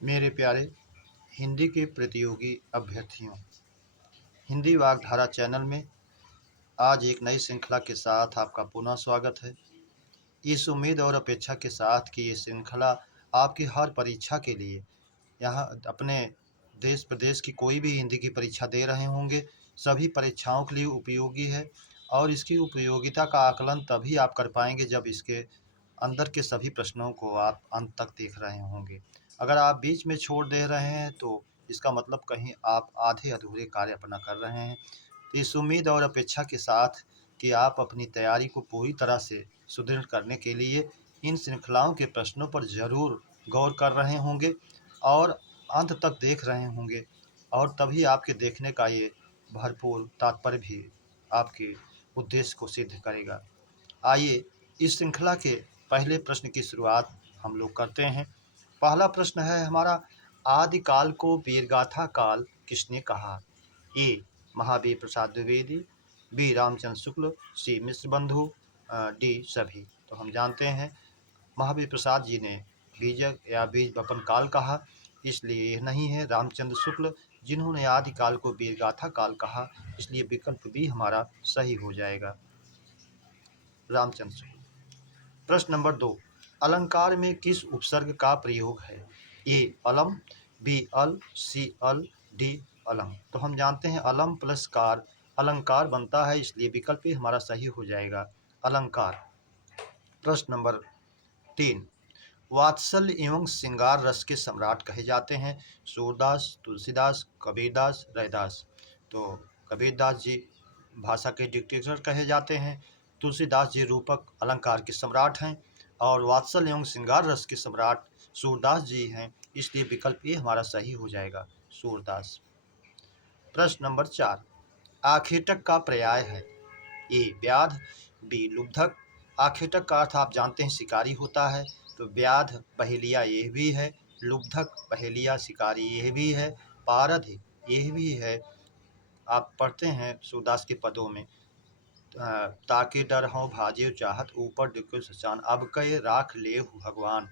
मेरे प्यारे हिंदी के प्रतियोगी अभ्यर्थियों, हिंदी वागधारा चैनल में आज एक नई श्रृंखला के साथ आपका पुनः स्वागत है। इस उम्मीद और अपेक्षा के साथ कि ये श्रृंखला आपकी हर परीक्षा के लिए, यहाँ अपने देश प्रदेश की कोई भी हिंदी की परीक्षा दे रहे होंगे, सभी परीक्षाओं के लिए उपयोगी है। और इसकी उपयोगिता का आकलन तभी आप कर पाएंगे जब इसके अंदर के सभी प्रश्नों को आप अंत तक देख रहे होंगे। अगर आप बीच में छोड़ दे रहे हैं तो इसका मतलब कहीं आप आधे अधूरे कार्य अपना कर रहे हैं। तो इस उम्मीद और अपेक्षा के साथ कि आप अपनी तैयारी को पूरी तरह से सुदृढ़ करने के लिए इन श्रृंखलाओं के प्रश्नों पर ज़रूर गौर कर रहे होंगे और अंत तक देख रहे होंगे, और तभी आपके देखने का ये भरपूर तात्पर्य भी आपके उद्देश्य को सिद्ध करेगा। आइए इस श्रृंखला के पहले प्रश्न की शुरुआत हम लोग करते हैं। पहला प्रश्न है हमारा, आदिकाल को वीरगाथा काल किसने कहा? ए महावीर प्रसाद द्विवेदी, बी रामचंद्र शुक्ल, सी मिश्र बंधु, डी सभी। तो हम जानते हैं महावीर प्रसाद जी ने बीजक या बीज बपन काल कहा, इसलिए यह नहीं है। रामचंद्र शुक्ल जिन्होंने आदिकाल को वीरगाथा काल कहा, इसलिए विकल्प बी हमारा सही हो जाएगा, रामचंद्र शुक्ल। प्रश्न नंबर 2, अलंकार में किस उपसर्ग का प्रयोग है? ए अलम, बी अल, सी अल, डी अलम। तो हम जानते हैं अलम प्लस कार अलंकार बनता है, इसलिए विकल्प ए हमारा सही हो जाएगा, अलंकार। प्रश्न नंबर 3, वात्सल्य एवं श्रृंगार रस के सम्राट कहे जाते हैं? सूरदास, तुलसीदास, कबीरदास, रैदास। तो कबीरदास जी भाषा के डिक्टेटर कहे जाते हैं, तुलसीदास जी रूपक अलंकार के सम्राट हैं, और वात्सल्य एवं श्रृंगार रस के सम्राट सूरदास जी हैं, इसलिए विकल्प ए हमारा सही हो जाएगा, सूरदास। प्रश्न नंबर 4, आखेटक का पर्याय है? ए व्याध, बी लुब्धक। आखेटक का अर्थ आप जानते हैं शिकारी होता है, तो व्याध पहेलिया यह भी है, लुब्धक पहेलिया शिकारी यह भी है, पारध यह भी है। आप पढ़ते हैं सूरदास के पदों में, ताकि डर हों भाजियो चाहत ऊपर डिको सचान, अब कय राख ले भगवान,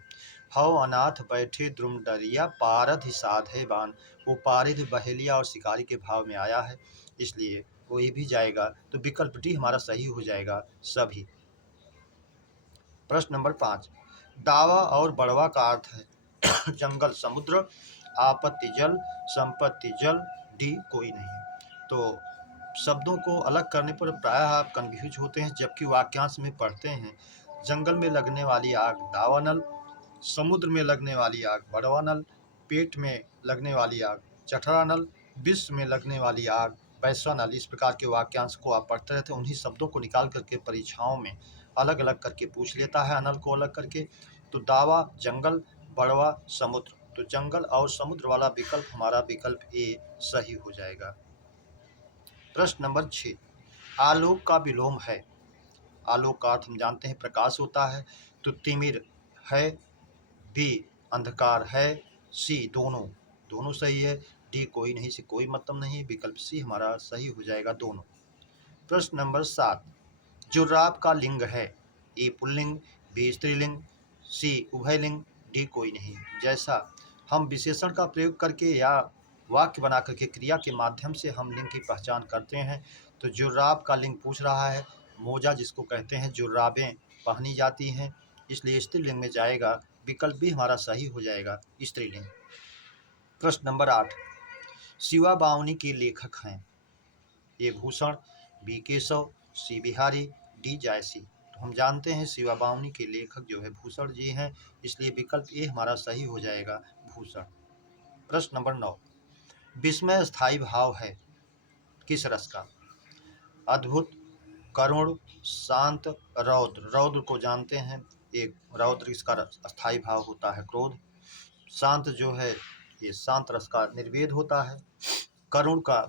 हव अनाथ बैठे द्रुम डरिया पारध साधे बान। वो पारिध बहेलिया और शिकारी के भाव में आया है, इसलिए वो ये भी जाएगा, तो विकल्प डी हमारा सही हो जाएगा, सभी। प्रश्न नंबर 5, दावा और बड़वा का अर्थ है जंगल समुद्र, आपत्ति जल, संपत्ति जल, डी कोई नहीं। तो शब्दों को अलग करने पर प्रायः आप कन्फ्यूज होते हैं, जबकि वाक्यांश में पढ़ते हैं जंगल में लगने वाली आग दावानल, समुद्र में लगने वाली आग बड़वानल, पेट में लगने वाली आग चठरानल, विश्व में लगने वाली आग वैश्वानल। इस प्रकार के वाक्यांश को आप पढ़ते रहते हैं, उन्हीं शब्दों को निकाल करके परीक्षाओं में अलग अलग करके पूछ लेता है, अनल को अलग करके। तो दावा जंगल, बड़वा समुद्र, तो जंगल और समुद्र वाला विकल्प हमारा विकल्प ए सही हो जाएगा। प्रश्न नंबर 6, आलोक का विलोम है? आलोक का अर्थ हम जानते हैं प्रकाश होता है, तो तिमिर है, बी अंधकार है, सी दोनों, दोनों सही है, डी कोई नहीं से कोई मतलब नहीं, विकल्प सी हमारा सही हो जाएगा, दोनों। प्रश्न नंबर 7, जुर्राब का लिंग है? ए पुल्लिंग, बी स्त्रीलिंग, सी उभयलिंग, डी कोई नहीं। जैसा हम विशेषण का प्रयोग करके या वाक्य बना करके क्रिया के माध्यम से हम लिंग की पहचान करते हैं, तो जुर्राब का लिंग पूछ रहा है, मोजा जिसको कहते हैं जुर्राबें पहनी जाती हैं, इसलिए स्त्रीलिंग में जाएगा, विकल्प भी हमारा सही हो जाएगा, स्त्रीलिंग। प्रश्न नंबर 8, शिवा बावनी के लेखक हैं? ए भूषण, बी केशव, सी बिहारी, डी जायसी। तो हम जानते हैं शिवा बावनी के लेखक जो है भूषण जी हैं, इसलिए विकल्प ए हमारा सही हो जाएगा, भूषण। प्रश्न नंबर 9, विस्मय स्थायी भाव है किस रस का? अद्भुत, करुण, शांत, रौद्र। रौद्र को जानते हैं, एक रौद्र इसका स्थायी भाव होता है क्रोध। शांत जो है ये शांत रस का निर्वेद होता है। करुण का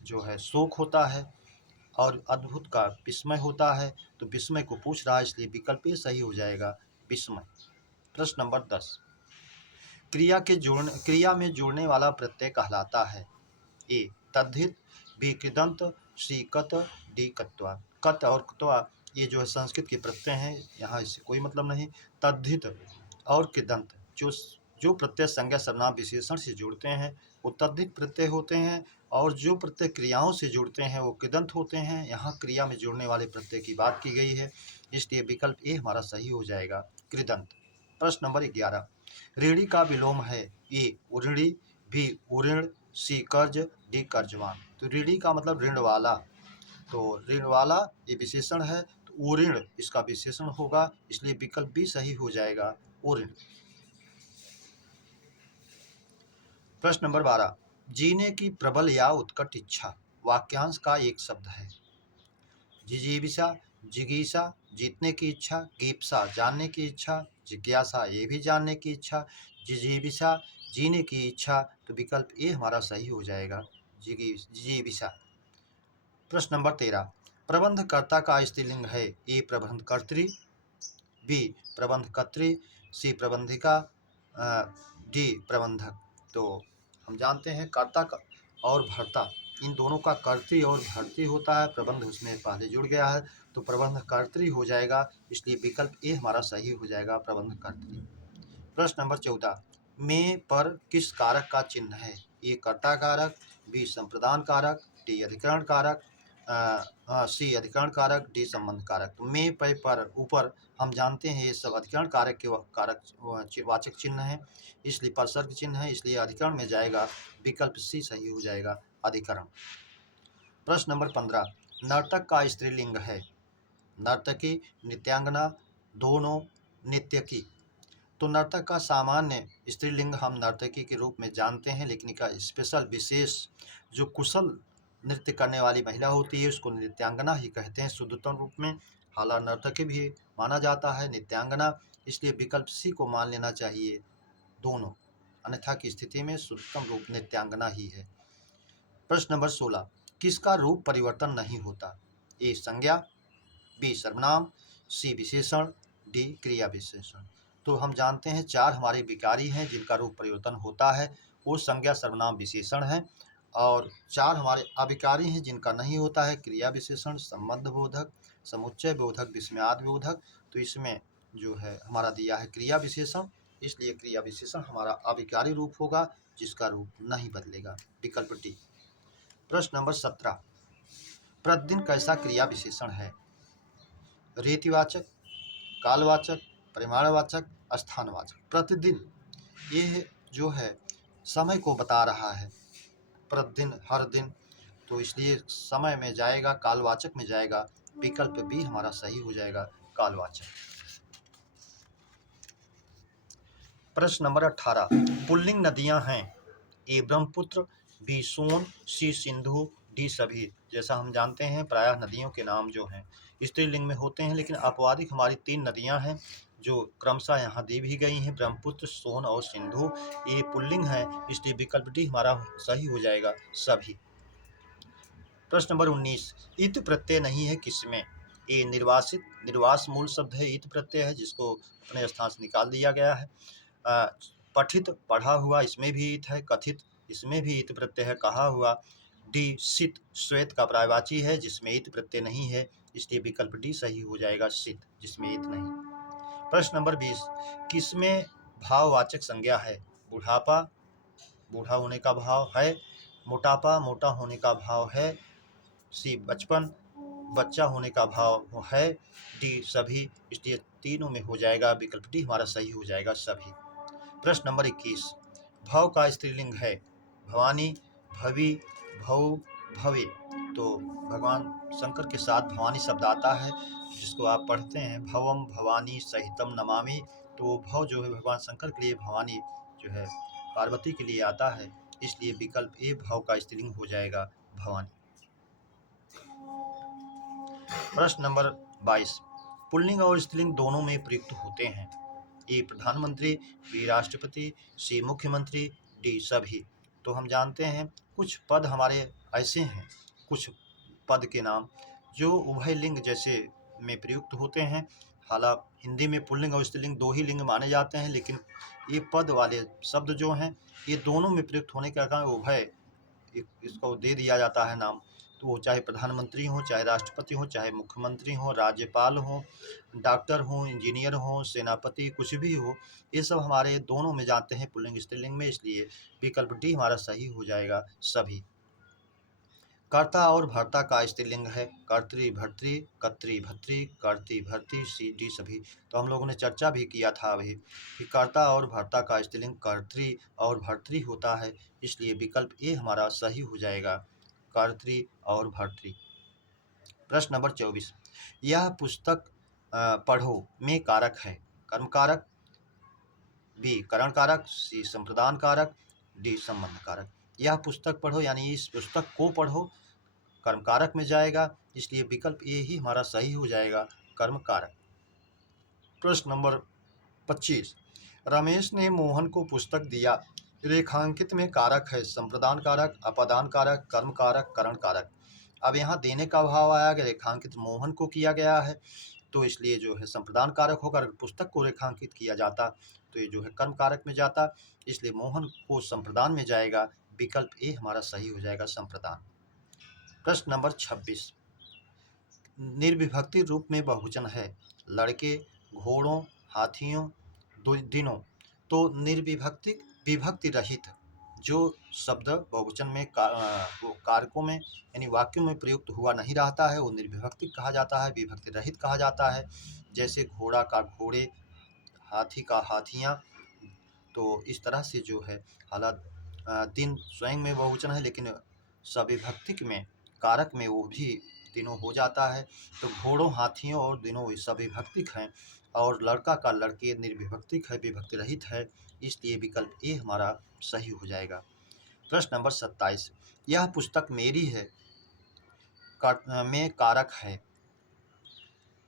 जो है शोक होता है, और अद्भुत का विस्मय होता है। तो विस्मय को पूछ रहा है, इसलिए विकल्प ए सही हो जाएगा, विस्मय। प्रश्न नंबर 10, क्रिया में जोड़ने वाला प्रत्यय कहलाता है? ए तद्धित, बी कृदंत, सी कत, डी कत्वा। कत और कत्वा ये जो है संस्कृत के प्रत्यय हैं, यहाँ इससे कोई मतलब नहीं। तद्धित और कृदंत जो प्रत्यय संज्ञा सर्वनाम विशेषण से जुड़ते हैं वो तद्धित प्रत्यय होते हैं, और जो प्रत्यय क्रियाओं से जुड़ते हैं वो कृदंत होते हैं। यहाँ क्रिया में जुड़ने वाले प्रत्यय की बात की गई है, इसलिए विकल्प ए हमारा सही हो जाएगा, कृदंत। प्रश्न नंबर 11, ऋणी का विलोम है। ए उऋणी, बी उऋण, सी कर्ज, डी कर्जवान। तो ऋणी का मतलब ऋण वाला, तो ऋण वाला ये विशेषण है, तो उऋण इसका विशेषण होगा, इसलिए विकल्प बी सही हो जाएगा, उऋण। प्रश्न नंबर 12, जीने की प्रबल या उत्कट इच्छा वाक्यांश का एक शब्द है। जिजीविषा, जिगीषा जीतने की इच्छा, गीप्सा जानने की इच्छा, जिज्ञासा ये भी जानने की इच्छा, जिजीविषा जीने की इच्छा, तो विकल्प ए हमारा सही हो जाएगा, जिजीविषा। प्रश्न नंबर 13, प्रबंधकर्ता का स्त्रीलिंग है। ए प्रबंधकर्त्री, बी प्रबंधकर्त्री, सी प्रबंधिका, डी प्रबंधक। तो हम जानते हैं कर्ता और भर्ता इन दोनों का कर्त्री और भर्ती होता है, प्रबंध उसमें पहले जुड़ गया है तो प्रबंधकर्त्री हो जाएगा, इसलिए विकल्प ए हमारा सही हो जाएगा, प्रबंधकर्त्री। प्रश्न नंबर 14, में पर किस कारक का चिन्ह है। ए कर्ता कारक, बी संप्रदान कारक, डी अधिकरण कारक, सी अधिकरण कारक, डी संबंध कारक। तो में पर ऊपर हम जानते हैं ये सब अधिकरण कारक के कारक वाचक चिन्ह है, इसलिए परसर्ग चिन्ह है, इसलिए अधिकरण में जाएगा, विकल्प सी सही हो जाएगा, अधिकरण। प्रश्न नंबर 15, नर्तक का स्त्रीलिंग है। नर्तकी, नित्यांगना, दोनों, नित्यकी। तो नर्तक का सामान्य स्त्रीलिंग हम नर्तकी के रूप में जानते हैं, लेकिन इसका स्पेशल विशेष जो कुशल नृत्य करने वाली महिला होती है उसको नित्यांगना ही कहते हैं शुद्धतम रूप में। हालांकि नर्तकी भी माना जाता है नित्यांगना, इसलिए विकल्प सी को मान लेना चाहिए, दोनों, अन्यथा की स्थिति में शुद्धतम रूप नित्यांगना ही है। प्रश्न नंबर 16, किसका रूप परिवर्तन नहीं होता। ए संज्ञा, बी सर्वनाम, सी विशेषण, डी क्रिया विशेषण। तो हम जानते हैं चार हमारे विकारी हैं जिनका रूप परिवर्तन होता है, वो संज्ञा सर्वनाम विशेषण है, और चार हमारे अविकारी हैं जिनका नहीं होता है, क्रिया विशेषण, संबंध बोधक, समुच्चय बोधक, विस्मयाद बोधक। तो इसमें जो है हमारा दिया है क्रिया विशेषण, इसलिए क्रिया विशेषण हमारा अविकारी रूप होगा जिसका रूप नहीं बदलेगा, विकल्प डी। प्रश्न नंबर 17, प्रतिदिन कैसा क्रिया विशेषण है। रीतिवाचक, कालवाचक, परिमाणवाचक, स्थानवाचक। प्रतिदिन ये जो है समय को बता रहा है, प्रतिदिन हर दिन, तो इसलिए समय में जाएगा, कालवाचक में जाएगा, विकल्प बी हमारा सही हो जाएगा, कालवाचक। प्रश्न नंबर 18, पुल्लिंग नदियां हैं। ए ब्रह्मपुत्र, बी सोन, सी सिंधु, डी सभी। जैसा हम जानते हैं प्रायः नदियों के नाम जो हैं स्त्रीलिंग में होते हैं, लेकिन अपवादिक हमारी 3 नदियां हैं जो क्रमशः यहाँ दी भी गई हैं, ब्रह्मपुत्र, सोन और सिंधु। ये पुल्लिंग है, इसलिए विकल्प डी हमारा सही हो जाएगा, सभी। प्रश्न नंबर 19, इत प्रत्यय नहीं है किसमें। ए निर्वासित, निर्वास मूल शब्द है, इत प्रत्यय है जिसको अपने स्थान से निकाल दिया गया है। पठित, पढ़ा हुआ, इसमें भी इत है। कथित, इसमें भी इत प्रत्यय है, कहा हुआ। डी सित, श्वेत का पर्यायवाची है जिसमें इत प्रत्यय नहीं है, इसलिए विकल्प डी सही हो जाएगा, सित, जिसमें इत नहीं। प्रश्न नंबर 20, किसमें भाववाचक संज्ञा है। बुढ़ापा, बूढ़ा होने का भाव है। मोटापा, मोटा होने का भाव है। सी बचपन, बच्चा होने का भाव है। डी सभी, इसलिए तीनों में हो जाएगा, विकल्प डी हमारा सही हो जाएगा, सभी। प्रश्न नंबर 21, भव का स्त्रीलिंग है। भवानी, भवि, भव, भवे। तो भगवान शंकर के साथ भवानी शब्द आता है जिसको आप पढ़ते हैं, भवम भवानी सहितम नमामि। तो भव जो है भगवान शंकर के लिए, भवानी जो है पार्वती के लिए आता है, इसलिए विकल्प ए भव का स्त्रीलिंग हो जाएगा, भवानी। प्रश्न नंबर 22, पुल्लिंग और स्त्रीलिंग दोनों में प्रयुक्त होते हैं। ए प्रधानमंत्री, बी राष्ट्रपति, सी मुख्यमंत्री, डी सभी। तो हम जानते हैं कुछ पद हमारे ऐसे हैं, कुछ पद के नाम जो उभय लिंग जैसे में प्रयुक्त होते हैं। हालांकि हिंदी में पुल्लिंग और स्त्रीलिंग दो ही लिंग माने जाते हैं, लेकिन ये पद वाले शब्द जो हैं ये दोनों में प्रयुक्त होने के कारण उभय इसको दे दिया जाता है नाम। तो वो चाहे प्रधानमंत्री हों, चाहे राष्ट्रपति हों, चाहे मुख्यमंत्री हों, राज्यपाल हों, डॉक्टर हों, इंजीनियर हों, सेनापति, कुछ भी हो, ये सब हमारे दोनों में जाते हैं पुल्लिंग स्त्रीलिंग में, इसलिए विकल्प डी हमारा सही हो जाएगा सभी। कर्ता और भर्ता का स्त्रीलिंग है कर्तृ भर्तृ, कर्तृ भर्तृ, कर्ती भर्ती, सी डी सभी। तो हम लोगों ने चर्चा भी किया था अभी कि कर्ता और भर्ता का स्त्रीलिंग कर्तृ और भर्तृ होता है, इसलिए विकल्प ए हमारा सही हो जाएगा, कर्तृ और भर्तृ। प्रश्न नंबर 24, यह पुस्तक पढ़ो में कारक है, कर्म कारक, बी करण कारक, सी संप्रदान कारक, डी संबंध कारक। यह पुस्तक पढ़ो यानी इस पुस्तक को पढ़ो कर्म कारक में जाएगा, इसलिए विकल्प ए ही हमारा सही हो जाएगा, कर्म कारक। प्रश्न नंबर 25, रमेश ने मोहन को पुस्तक दिया, रेखांकित में कारक है संप्रदान कारक, अपादान कारक, कर्म कारक, करण कारक। अब यहाँ देने का भाव आया कि रेखांकित मोहन को किया गया है, तो इसलिए जो है संप्रदान कारक होगा। अगर पुस्तक को रेखांकित किया जाता तो ये जो है कर्म कारक में जाता, इसलिए मोहन को संप्रदान में जाएगा, विकल्प ए हमारा सही हो जाएगा, संप्रदान। प्रश्न नंबर 26, निर्विभक्ति रूप में बहुवचन है, लड़के, घोड़ों, हाथियों, दिनों। तो निर्विभक्ति विभक्ति रहित जो शब्द बहुवचन में वो कारकों में यानी वाक्यों में प्रयुक्त हुआ नहीं रहता है, वो निर्विभक्ति कहा जाता है, विभक्ति रहित कहा जाता है। जैसे घोड़ा का घोड़े, हाथी का हाथियाँ। तो इस तरह से जो है हालात दिन स्वयं में बहुवचन है, लेकिन सविभक्तिक में कारक में वो भी तीनों हो जाता है। तो घोड़ों, हाथियों और दिनों ये सविभक्तिक हैं, और लड़का का लड़के निर्विभक्तिक है, विभक्ति रहित है, इसलिए विकल्प ए हमारा सही हो जाएगा। प्रश्न नंबर 27, यह पुस्तक मेरी है में कारक है,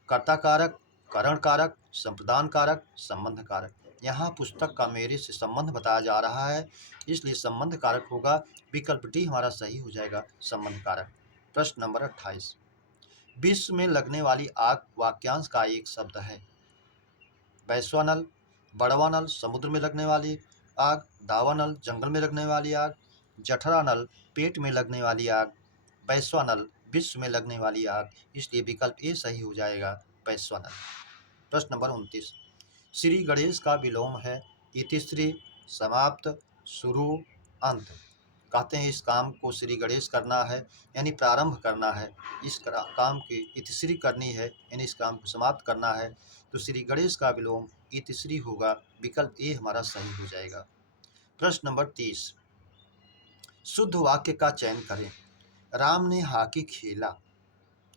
कर्ता कारक, करण कारक, संप्रदान कारक, संबंध कारक। यहाँ पुस्तक का मेरे से संबंध बताया जा रहा है, इसलिए संबंध कारक होगा, विकल्प डी हमारा सही हो जाएगा, संबंध कारक। प्रश्न नंबर 28, विश्व में लगने वाली आग वाक्यांश का एक शब्द है, वैश्वानल, बड़वानल समुद्र में लगने वाली आग, दावानल जंगल में लगने वाली आग, जठरानल पेट में लगने वाली आग, वैश्वानल विश्व में लगने वाली आग, इसलिए विकल्प ए सही हो जाएगा, वैश्वानल। प्रश्न नंबर 29, श्री गणेश का विलोम है इतिश्री, समाप्त, शुरू, अंत। कहते हैं इस काम को श्री गणेश करना है यानी प्रारंभ करना है, इस काम की इतिश्री करनी है यानी इस काम को समाप्त करना है, तो श्री गणेश का विलोम इतिश्री होगा, विकल्प ए हमारा सही हो जाएगा। प्रश्न नंबर 30, शुद्ध वाक्य का चयन करें। राम ने हॉकी खेला,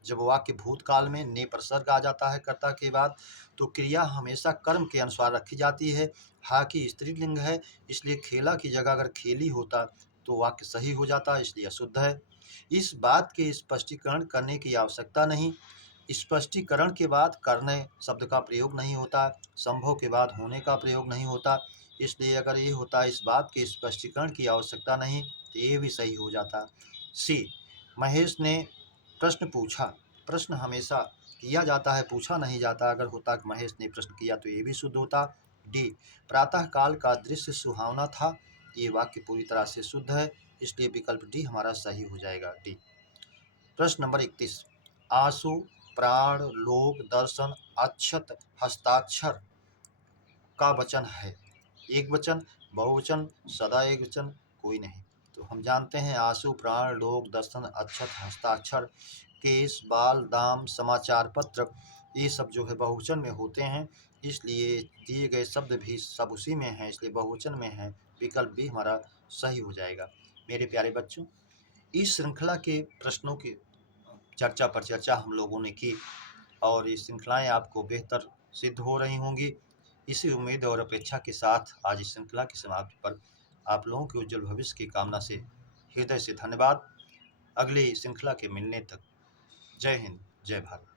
जब वाक्य भूतकाल में ने प्रसर्ग आ जाता है कर्ता के बाद, तो क्रिया हमेशा कर्म के अनुसार रखी जाती है। हॉकी स्त्रीलिंग है, इसलिए खेला की जगह अगर खेली होता तो वाक्य सही हो जाता, इसलिए अशुद्ध है। इस बात के स्पष्टीकरण करने की आवश्यकता नहीं, स्पष्टीकरण के बाद करने शब्द का प्रयोग नहीं होता, संभव के बाद होने का प्रयोग नहीं होता, इसलिए अगर ये होता इस बात के स्पष्टीकरण की आवश्यकता नहीं तो ये भी सही हो जाता। सी, महेश ने प्रश्न पूछा, प्रश्न हमेशा किया जाता है, पूछा नहीं जाता, अगर होता कि महेश ने प्रश्न किया तो ये भी शुद्ध होता। डी, प्रातः काल का दृश्य सुहावना था, ये वाक्य पूरी तरह से शुद्ध है, इसलिए विकल्प डी हमारा सही हो जाएगा, डी। प्रश्न नंबर 31, आंसू, प्राण, लोक, दर्शन, अक्षत, हस्ताक्षर का वचन है, एक वचन, बहुवचन, सदा एक वचन, कोई नहीं। तो हम जानते हैं आंसू, प्राण, लोक, दर्शन, अक्षत, हस्ताक्षर, केस, बाल, दाम, समाचार पत्र, ये सब जो है बहुवचन में होते हैं, इसलिए दिए गए शब्द भी सब उसी में हैं, इसलिए बहुवचन में है, विकल्प भी हमारा सही हो जाएगा। मेरे प्यारे बच्चों, इस श्रृंखला के प्रश्नों की चर्चा पर चर्चा हम लोगों ने की, और ये श्रृंखलाएँ आपको बेहतर सिद्ध हो रही होंगी। इसी उम्मीद और अपेक्षा के साथ आज इस श्रृंखला की समाप्ति पर आप लोगों के उज्जवल भविष्य की कामना से हृदय से धन्यवाद। अगली श्रृंखला के मिलने तक जय हिंद, जय भारत।